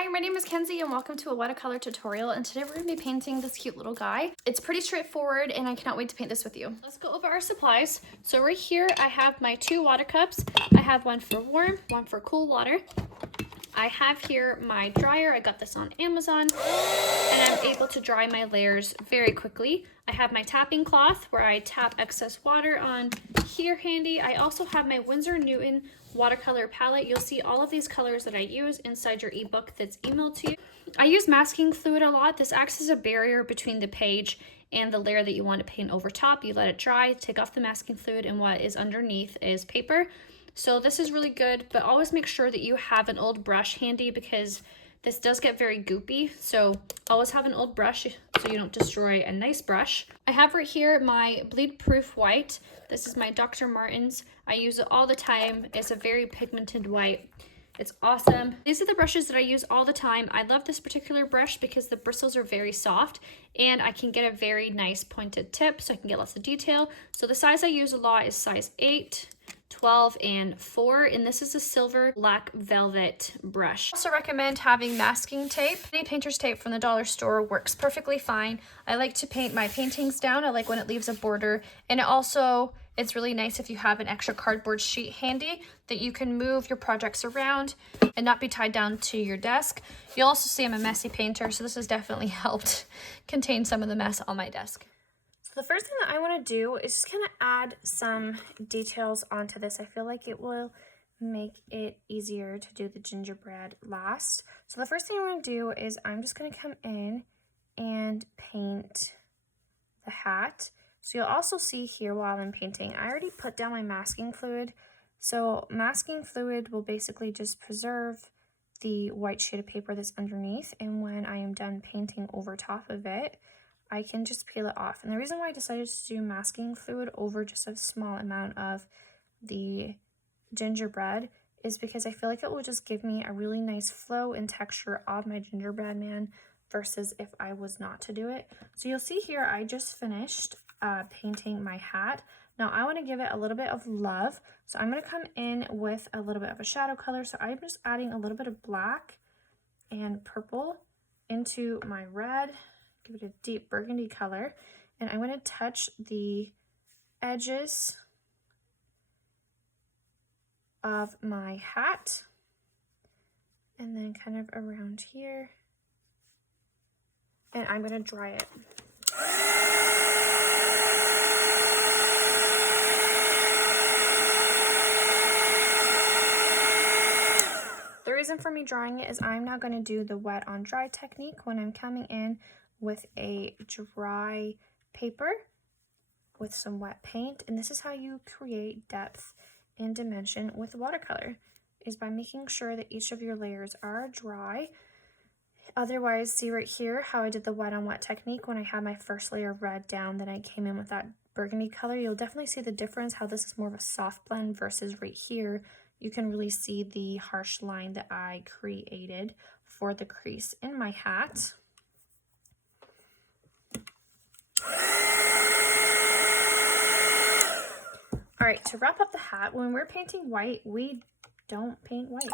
Hi, my name is Kenzie and welcome to a watercolor tutorial, and today we're going to be painting this cute little guy. It's pretty straightforward and I cannot wait to paint this with you. Let's go over our supplies. So right here I have my 2 water cups. I have one for warm, one for cool water. I have here my dryer. I got this on Amazon and I'm able to dry my layers very quickly. I have my tapping cloth where I tap excess water on here handy. I also have my Winsor Newton watercolor palette. You'll see all of these colors that I use inside your ebook that's emailed to you. I use masking fluid a lot. This acts as a barrier between the page and the layer that you want to paint over top. You let it dry, take off the masking fluid, and what is underneath is paper. So this is really good, but always make sure that you have an old brush handy because this does get very goopy. So always have an old brush so you don't destroy a nice brush. I have right here my bleed proof white. This is my Dr. Martens. I use it all the time. It's a very pigmented white. It's awesome. These are the brushes that I use all the time. I love this particular brush because the bristles are very soft and I can get a very nice pointed tip so I can get lots of detail. So the size I use a lot is size 8, 12, and 4, and this is a silver black velvet brush. I also recommend having masking tape. Any painter's tape from the dollar store works perfectly fine. I like to paint my paintings down. I like when it leaves a border, and it's really nice if you have an extra cardboard sheet handy that you can move your projects around and not be tied down to your desk. You'll also see I'm a messy painter, so this has definitely helped contain some of the mess on my desk. So the first thing that I want to do is just kind of add some details onto this. I feel like it will make it easier to do the gingerbread last. So the first thing I'm going to do is I'm just going to come in and paint the hat. So you'll also see here while I'm painting, I already put down my masking fluid. So masking fluid will basically just preserve the white sheet of paper that's underneath, and when I am done painting over top of it, I can just peel it off. And the reason why I decided to do masking fluid over just a small amount of the gingerbread is because I feel like it will just give me a really nice flow and texture of my gingerbread man versus if I was not to do it. So you'll see here I just finished painting my hat. Now I want to give it a little bit of love. So I'm going to come in with a little bit of a shadow color. So I'm just adding a little bit of black and purple into my red. Give it a deep burgundy color, and I'm going to touch the edges of my hat and then kind of around here, and I'm going to dry it. The reason for me drying it is I'm not going to do the wet on dry technique when I'm coming in with a dry paper with some wet paint, and this is how you create depth and dimension with watercolor, is by making sure that each of your layers are dry. Otherwise, see right here how I did the wet on wet technique when I had my first layer of red down, then I came in with that burgundy color. You'll definitely see the difference, how this is more of a soft blend versus right here you can really see the harsh line that I created for the crease in my hat. All right, to wrap up the hat, when we're painting white, we don't paint white.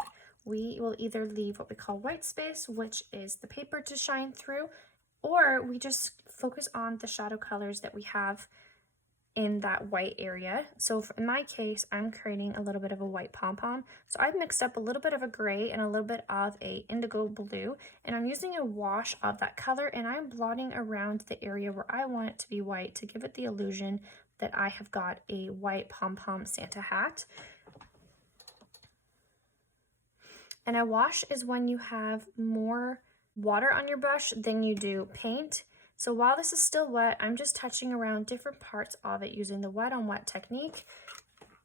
We will either leave what we call white space, which is the paper to shine through, or we just focus on the shadow colors that we have in that white area. So in my case, I'm creating a little bit of a white pom-pom. So I've mixed up a little bit of a gray and a little bit of a indigo blue, and I'm using a wash of that color, and I'm blotting around the area where I want it to be white to give it the illusion that I have got a white pom-pom Santa hat. And a wash is when you have more water on your brush than you do paint. So while this is still wet, I'm just touching around different parts of it using the wet on wet technique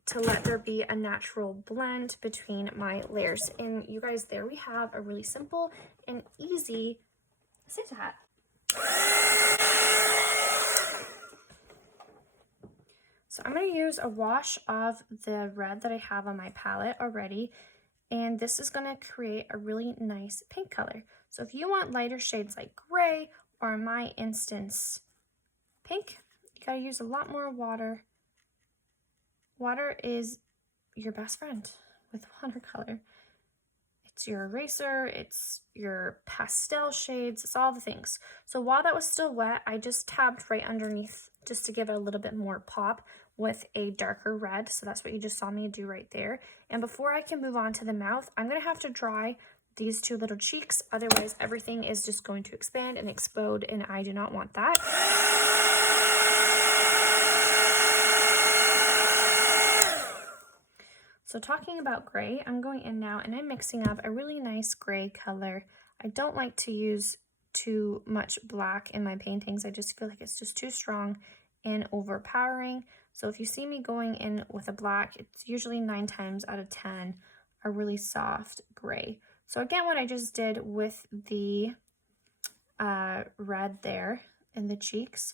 to let there be a natural blend between my layers. And you guys, there we have a really simple and easy Santa hat. So I'm going to use a wash of the red that I have on my palette already, and this is going to create a really nice pink color. So if you want lighter shades like gray, or in my instance, pink, you got to use a lot more water. Water is your best friend with watercolor. It It's your eraser, it's your pastel shades, it's all the things. So while that was still wet, I just tabbed right underneath just to give it a little bit more pop with a darker red. So that's what you just saw me do right there. And before I can move on to the mouth, I'm gonna have to dry these two little cheeks. Otherwise, everything is just going to expand and explode, and I do not want that. So talking about gray, I'm going in now and I'm mixing up a really nice gray color. I don't like to use too much black in my paintings. I just feel like it's just too strong and overpowering. So if you see me going in with a black, it's usually 9 times out of 10 a really soft gray. So again, what I just did with the red there in the cheeks,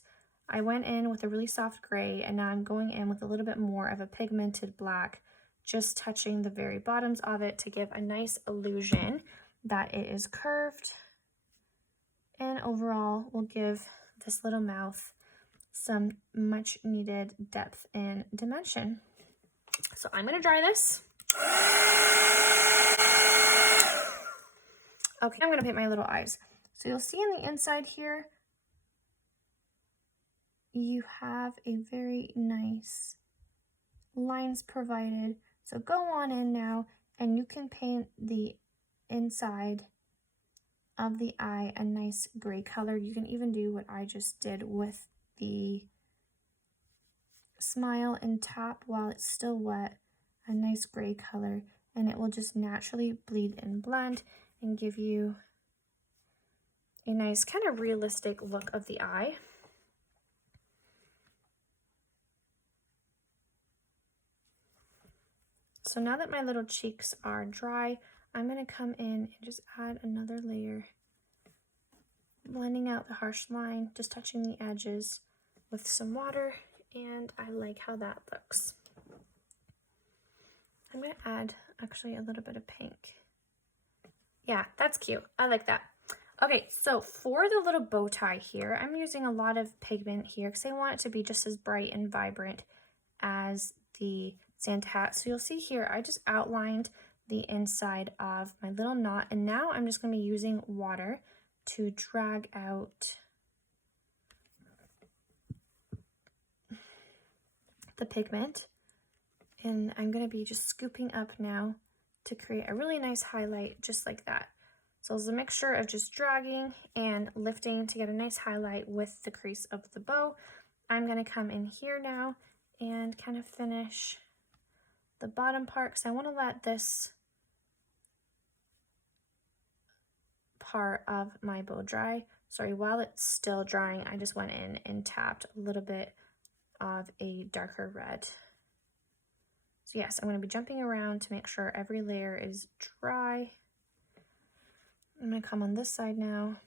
I went in with a really soft gray, and now I'm going in with a little bit more of a pigmented black, just touching the very bottoms of it to give a nice illusion that it is curved, and overall will give this little mouth some much needed depth and dimension. So I'm gonna dry this. Okay, I'm gonna paint my little eyes. So you'll see on the inside here, you have a very nice lines provided. So go on in now and you can paint the inside of the eye a nice gray color. You can even do what I just did with the smile and tap while it's still wet, a nice gray color, and it will just naturally bleed and blend and give you a nice kind of realistic look of the eye. So now that my little cheeks are dry, I'm going to come in and just add another layer, blending out the harsh line, just touching the edges with some water, and I like how that looks. I'm going to add actually a little bit of pink. Yeah, that's cute. I like that. Okay, so for the little bow tie here, I'm using a lot of pigment here because I want it to be just as bright and vibrant as the Santa hat. So you'll see here, I just outlined the inside of my little knot, and now I'm just going to be using water to drag out the pigment, and I'm going to be just scooping up now to create a really nice highlight just like that. So it's a mixture of just dragging and lifting to get a nice highlight with the crease of the bow. I'm going to come in here now and kind of finish the bottom part because I want to let this part of my bow dry. Sorry, while it's still drying, I just went in and tapped a little bit of a darker red. So yes, I'm going to be jumping around to make sure every layer is dry. I'm going to come on this side now.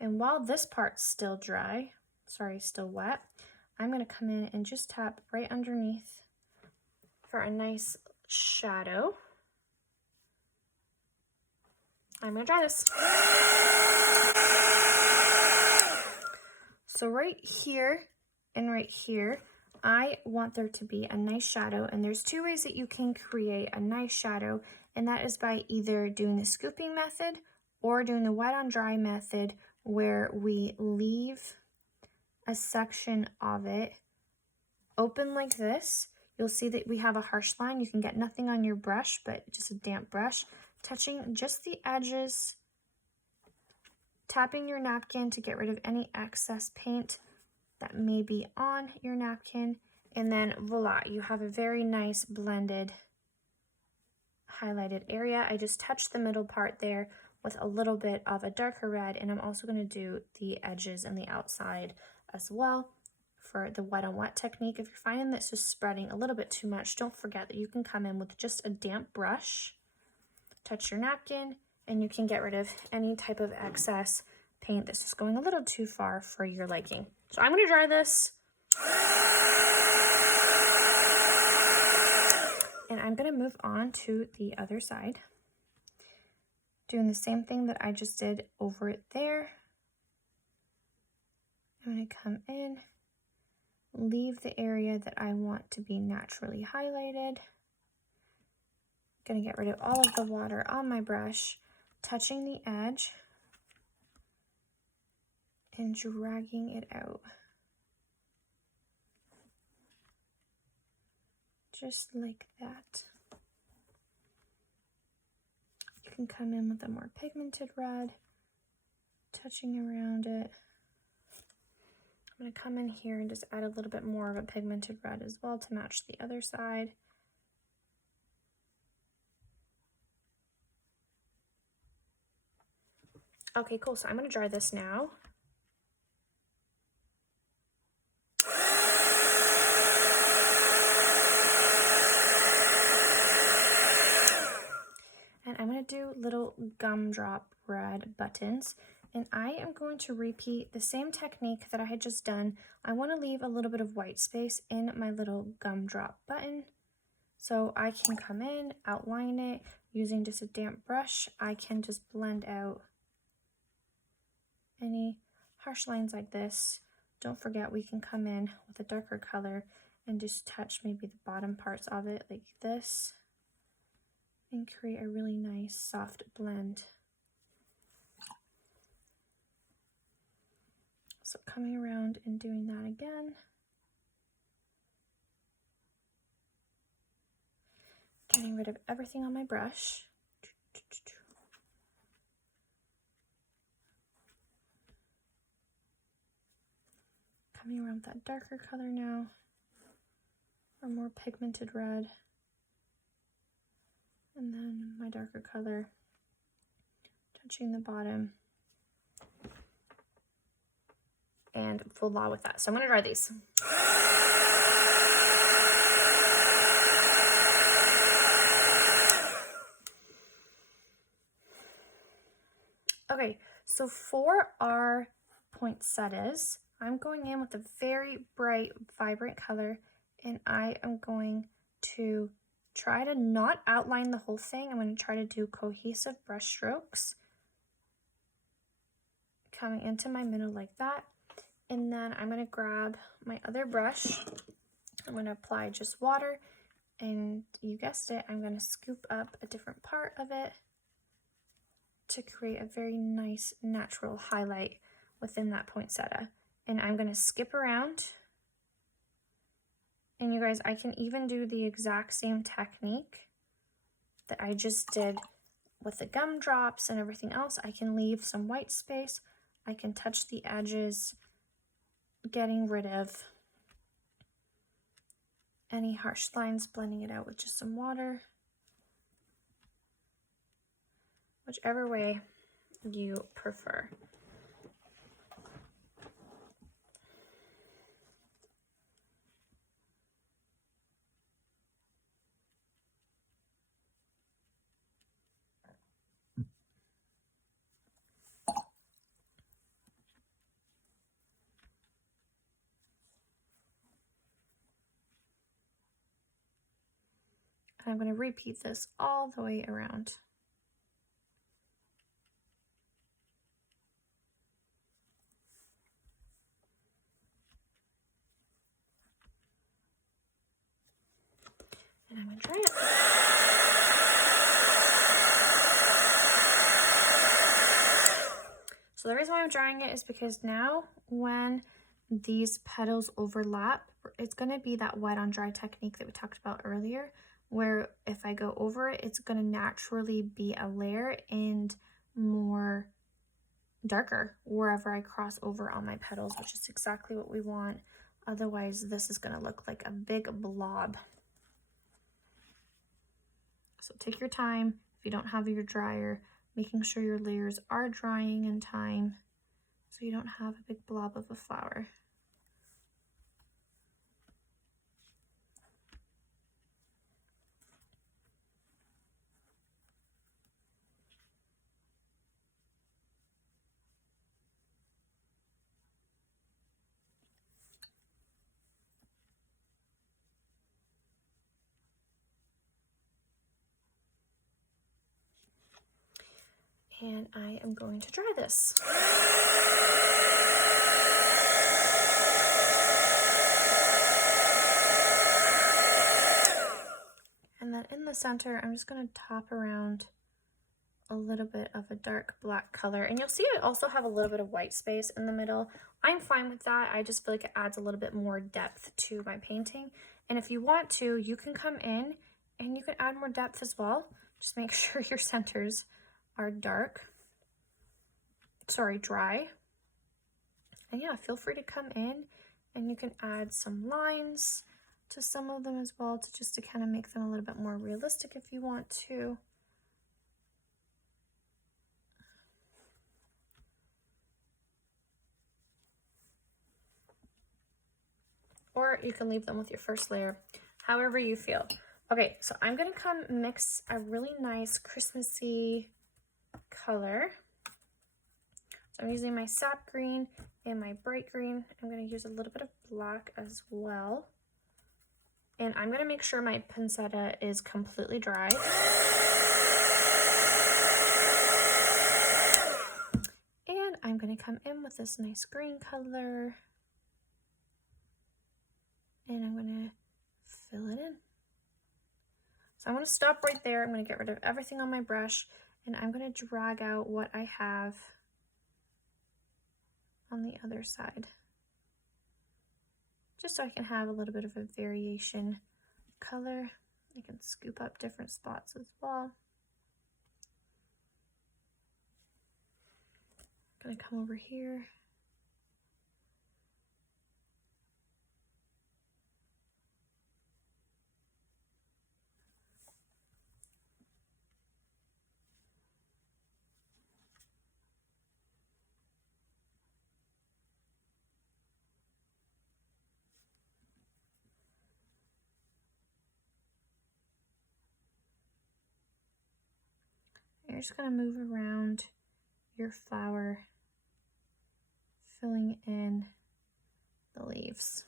And while this part's still dry, sorry, still wet, I'm going to come in and just tap right underneath for a nice shadow. I'm going to dry this. So right here and right here, I want there to be a nice shadow, and there's 2 ways that you can create a nice shadow, and that is by either doing the scooping method or doing the wet on dry method, where we leave a section of it open like this. You'll see that we have a harsh line. You can get nothing on your brush, but just a damp brush, touching just the edges, tapping your napkin to get rid of any excess paint that may be on your napkin, and then voila, you have a very nice blended highlighted area. I just touched the middle part there with a little bit of a darker red, and I'm also going to do the edges and the outside as well for the wet on wet technique. If you're finding this just spreading a little bit too much, don't forget that you can come in with just a damp brush, touch your napkin, and you can get rid of any type of excess paint that's just going a little too far for your liking. So I'm going to dry this, and I'm going to move on to the other side, doing the same thing that I just did over it there. I'm going to come in leave the area that I want to be naturally highlighted. Gonna get rid of all of the water on my brush, touching the edge and dragging it out. Just like that. You can come in with a more pigmented red, touching around it. I'm going to come in here and just add a little bit more of a pigmented red as well to match the other side. Okay, cool. So I'm going to dry this now. And I'm going to do little gumdrop red buttons. And I am going to repeat the same technique that I had just done. I want to leave a little bit of white space in my little gumdrop button. So I can come in, outline it, using just a damp brush. I can just blend out any harsh lines like this. Don't forget we can come in with a darker color and just touch maybe the bottom parts of it like this and create a really nice soft blend. So coming around and doing that again. Getting rid of everything on my brush. Coming around with that darker color now, or more pigmented red. And then my darker color, touching the bottom. And voila with that. So I'm going to dry these. Okay, so for our poinsettias, I'm going in with a very bright, vibrant color, and I am going to try to not outline the whole thing. I'm going to try to do cohesive brush strokes, coming into my middle like that. And then I'm going to grab my other brush. I'm going to apply just water, and you guessed it, I'm going to scoop up a different part of it to create a very nice natural highlight within that poinsettia. And I'm going to skip around. And you guys, I can even do the exact same technique that I just did with the gumdrops and everything else. I can leave some white space. I can touch the edges, getting rid of any harsh lines, blending it out with just some water. Whichever way you prefer. I'm going to repeat this all the way around. And I'm going to try it. So the reason why I'm drying it is because now when these petals overlap, it's going to be that wet on dry technique that we talked about earlier, where if I go over it, it's going to naturally be a layer and more darker wherever I cross over on my petals, which is exactly what we want. Otherwise, this is going to look like a big blob. So take your time if you don't have your dryer, making sure your layers are drying in time so you don't have a big blob of a flower. And I am going to dry this. the center, I'm just going to top around a little bit of a dark black color. And you'll see I also have a little bit of white space in the middle. I'm fine with that. I just feel like it adds a little bit more depth to my painting. And if you want to, you can come in and you can add more depth as well. Just make sure your centers are dry. And yeah, feel free to come in and you can add some lines to some of them as well, to kind of make them a little bit more realistic if you want to. Or you can leave them with your first layer, however you feel. Okay, so I'm gonna come mix a really nice Christmassy color. So I'm using my sap green and my bright green. I'm gonna use a little bit of black as well. And I'm gonna make sure my poinsettia is completely dry. And I'm gonna come in with this nice green color. And I'm gonna fill it in. So I'm gonna stop right there. I'm gonna get rid of everything on my brush and I'm gonna drag out what I have on the other side, just so I can have a little bit of a variation color. I can scoop up different spots as well. I'm gonna come over here. You're just gonna move around your flower, filling in the leaves.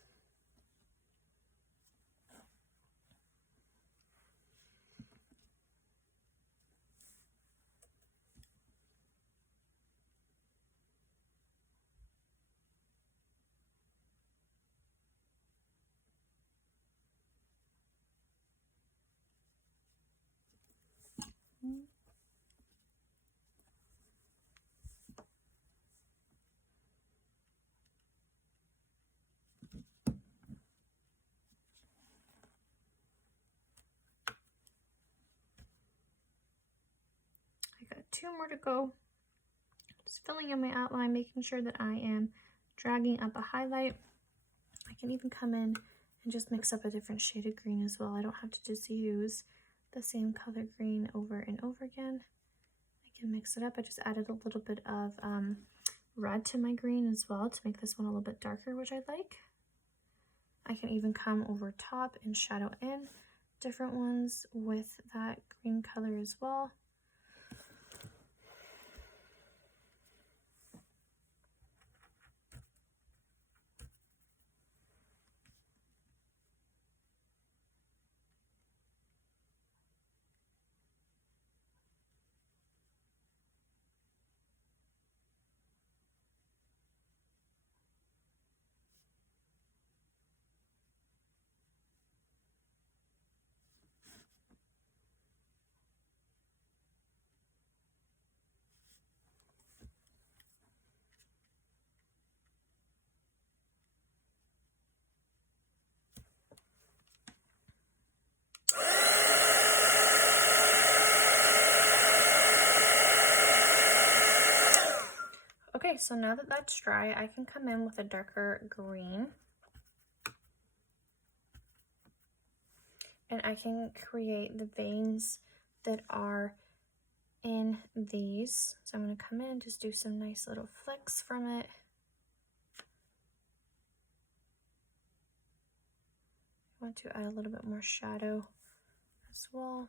I got 2 more to go. Just filling in my outline, making sure that I am dragging up a highlight. I can even come in and just mix up a different shade of green as well. I don't have to just use the same color green over and over again. I can mix it up. I just added a little bit of red to my green as well to make this one a little bit darker, which I like. I can even come over top and shadow in different ones with that green color as well. Okay, so now that that's dry, I can come in with a darker green. And I can create the veins that are in these. So I'm going to come in, just do some nice little flicks from it. I want to add a little bit more shadow as well.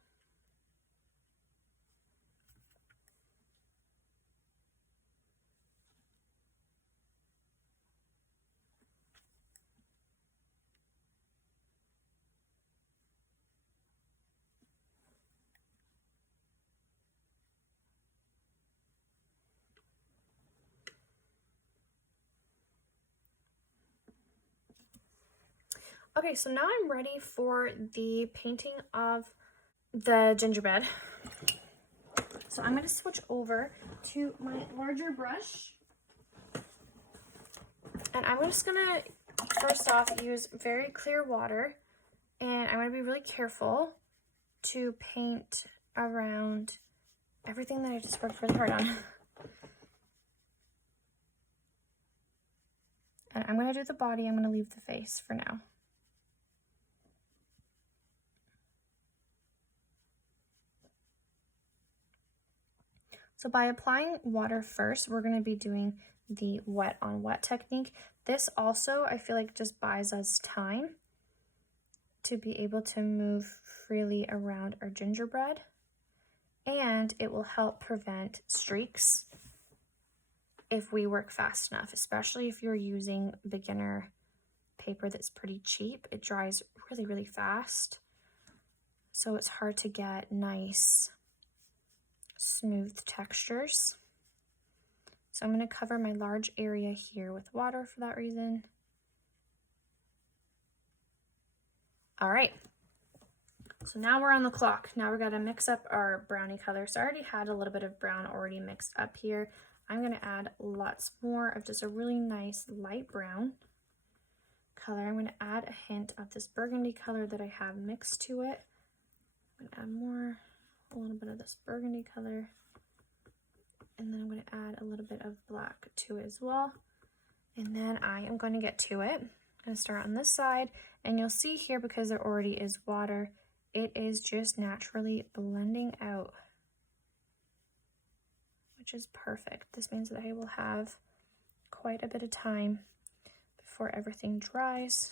Okay, so now I'm ready for the painting of the gingerbread. So I'm going to switch over to my larger brush. And I'm just going to, first off, use very clear water. And I'm going to be really careful to paint around everything that I just worked really hard on. And I'm going to do the body. I'm going to leave the face for now. So by applying water first, we're going to be doing the wet on wet technique. This also, I feel like, just buys us time to be able to move freely around our gingerbread, and it will help prevent streaks if we work fast enough, especially if you're using beginner paper that's pretty cheap. It dries really, really fast, so it's hard to get nice smooth textures. So I'm going to cover my large area here with water for that reason. All right, so now we're on the clock. Now we're going to mix up our brownie color. So I already had a little bit of brown already mixed up here. I'm going to add lots more of just a really nice light brown color. I'm going to add a hint of this burgundy color that I have mixed to it. I'm going to add more, a little bit of this burgundy color. And then I'm going to add a little bit of black to it as well. And then I am going to get to it. I'm going to start on this side, and you'll see here, because there already is water, it is just naturally blending out, which is perfect. This means that I will have quite a bit of time before everything dries.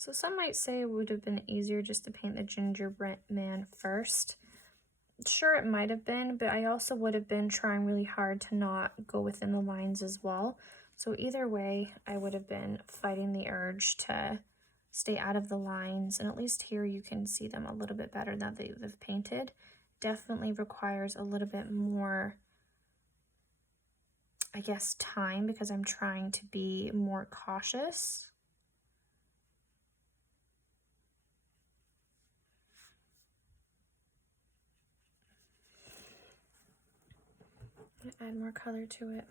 So some might say it would have been easier just to paint the gingerbread man first. Sure, it might have been, but I also would have been trying really hard to not go within the lines as well. So either way, I would have been fighting the urge to stay out of the lines. And at least here you can see them a little bit better now that they've painted. Definitely requires a little bit more, I guess, time, because I'm trying to be more cautious. I'm gonna add more color to it.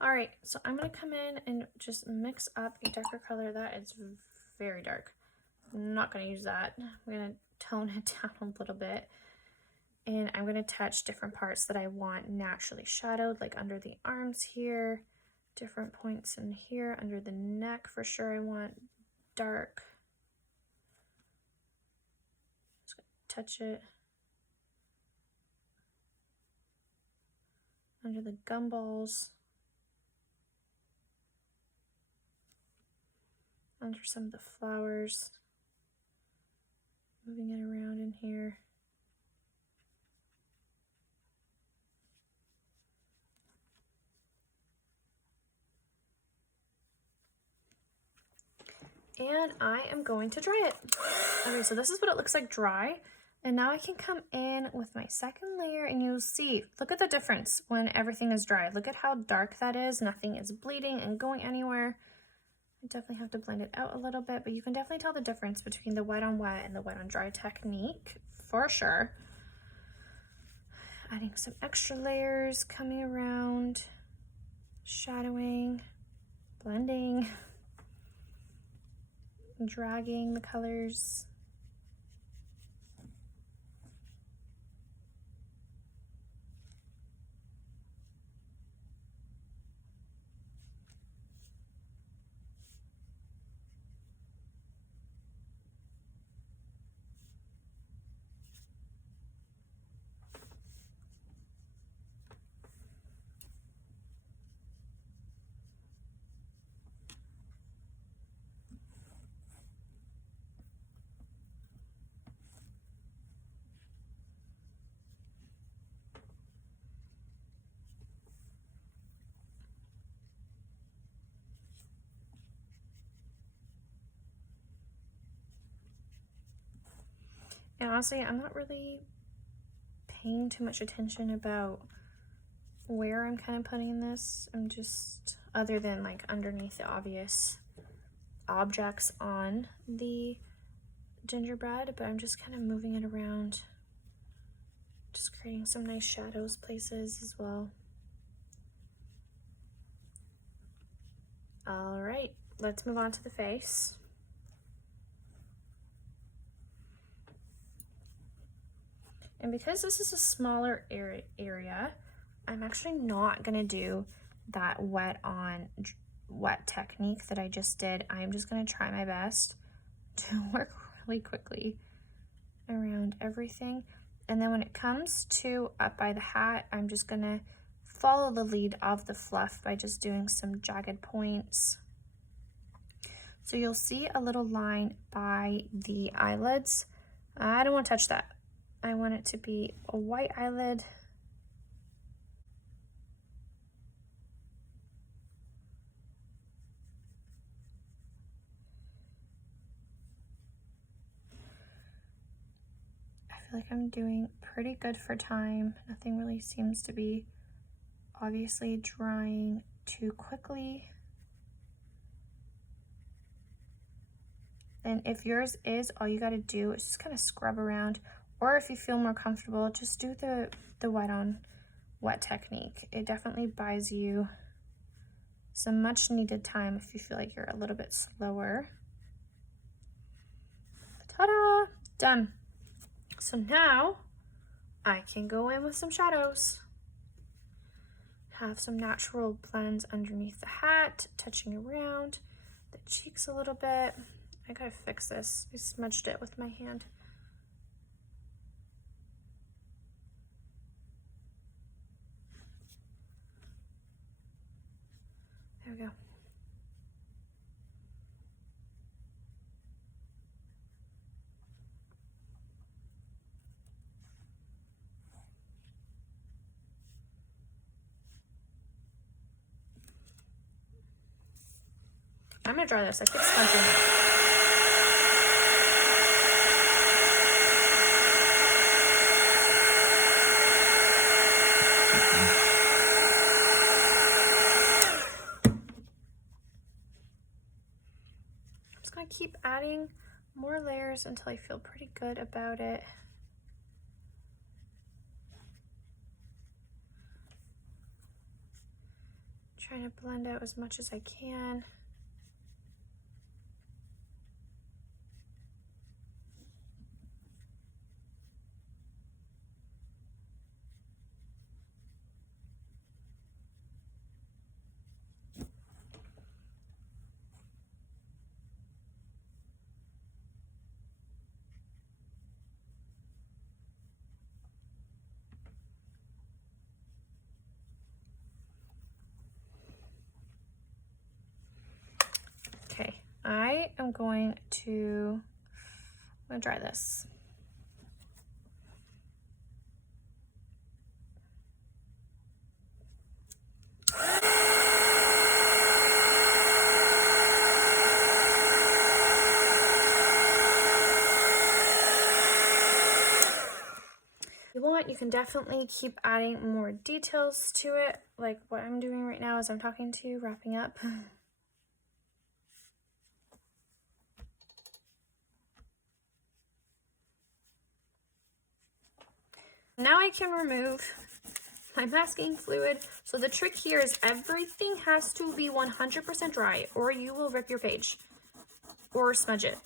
All right, so I'm gonna come in and just mix up a darker color that is very dark. I'm not gonna use that. I'm gonna tone it down a little bit. And I'm gonna touch different parts that I want naturally shadowed, like under the arms here, different points in here, under the neck for sure I want dark. Just gonna touch it. Under the gumballs. Under some of the flowers, moving it around in here. And I am going to dry it. Okay, so this is what it looks like dry. And now I can come in with my second layer and you'll see, look at the difference when everything is dry. Look at how dark that is. Nothing is bleeding and going anywhere. I definitely have to blend it out a little bit, but you can definitely tell the difference between the wet on wet and the wet on dry technique for sure. Adding some extra layers, coming around, shadowing, blending, dragging the colors. And honestly, I'm not really paying too much attention about where I'm kind of putting this. I'm just, other than like underneath the obvious objects on the gingerbread, but I'm just kind of moving it around, just creating some nice shadows places as well. All right, let's move on to the face. And because this is a smaller area, I'm actually not gonna do that wet on wet technique that I just did. I'm just gonna try my best to work really quickly around everything. And then when it comes to up by the hat, I'm just gonna follow the lead of the fluff by just doing some jagged points. So you'll see a little line by the eyelids. I don't want to touch that. I want it to be a white eyelid. I feel like I'm doing pretty good for time. Nothing really seems to be obviously drying too quickly. And if yours is, all you got to do is just kind of scrub around, or if you feel more comfortable, just do the wet on wet technique. It definitely buys you some much needed time if you feel like you're a little bit slower. Ta-da! Done. So now I can go in with some shadows. Have some natural blends underneath the hat, touching around the cheeks a little bit. I gotta fix this. I smudged it with my hand. There we go. I'm gonna dry this. I keep smudging it. I'm just gonna keep adding more layers until I feel pretty good about it. Trying to blend out as much as I can. Okay, I am going to, I'm gonna dry this. can definitely keep adding more details to it, like what I'm doing right now as I'm talking to you, wrapping up. Now I can remove my masking fluid. So the trick here is everything has to be 100% dry or you will rip your page or smudge it.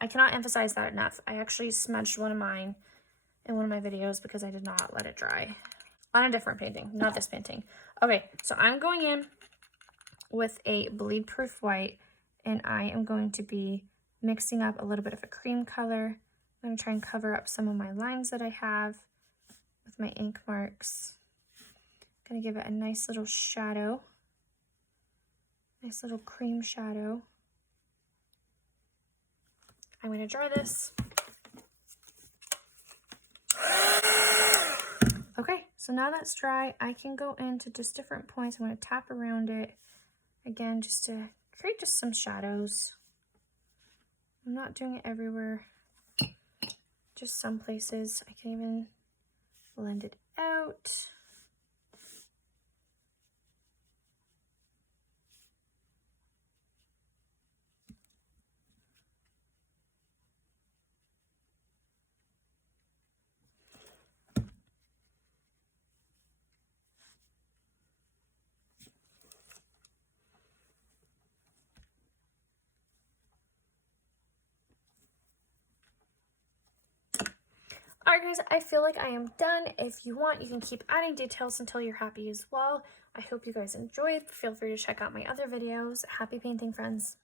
I cannot emphasize that enough. I actually smudged one of mine in one of my videos because I did not let it dry on a different painting, not this painting. Okay, so I'm going in with a bleed proof white and I am going to be mixing up a little bit of a cream color. I'm going to try and cover up some of my lines that I have with my ink marks. I'm going to give it a nice little shadow, nice little cream shadow. I'm going to dry this. Okay, so now that's dry, I can go into just different points. I'm going to tap around it again just to create just some shadows. I'm not doing it everywhere, just some places. I can even blend it out. Alright guys, I feel like I am done. If you want, you can keep adding details until you're happy as well. I hope you guys enjoyed. Feel free to check out my other videos. Happy painting, friends.